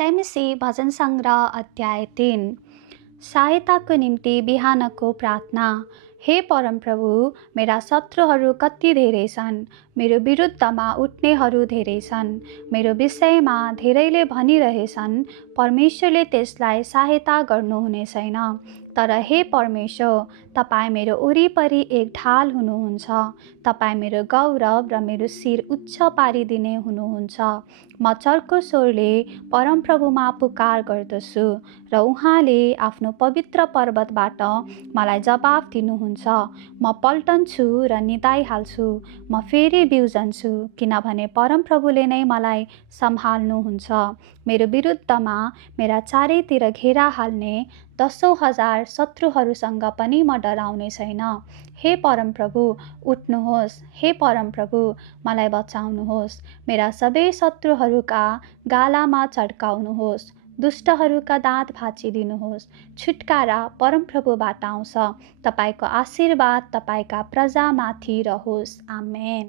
चैमिसी भजन सङ्ग्रह अध्याय 3। सहायताको निम्ति बिहानको प्रार्थना। हे परमप्रभु, मेरा शत्रुहरू कति धेरै छन्, मेरो विरुद्धमा उठ्नेहरू धेरै छन्। मेरो विषयमा धेरैले भनिरहेछन्, परमेश्वरले त्यसलाई सहायता गर्नुहुने छैन। तर हे परमेश्वर, तपाईँ मेरो वरिपरि एक ढाल हुनुहुन्छ। तपाईँ मेरो गौरव र मेरो शिर उच्च पारिदिने हुनुहुन्छ। म चर्को स्वरले परमप्रभुमा पुकार गर्दछु र उहाँले आफ्नो पवित्र पर्वतबाट मलाई जवाफ दिनुहुन्छ। म पल्टन्छु र निदाइहाल्छु, म फेरि बिउजन्छु, किनभने परमप्रभुले नै मलाई सम्हाल्नुहुन्छ। मेरो विरुद्धमा मेरा चारैतिर घेरा हाल्ने 10,000 शत्रुहरूसँग पनि म डराउने छैन। हे परमप्रभु, उठ्नुहोस्। हे परमप्रभु, मलाई बचाउनुहोस्। मेरा सबै शत्रुहरूका गालामा चड्काउनुहोस्। दुष्टहरूका दाँत भाँचिदिनुहोस्। छुटकारा परमप्रभुबाट आउँछ। तपाईको आशीर्वाद तपाईका प्रजामाथि रहोस्। आमेन।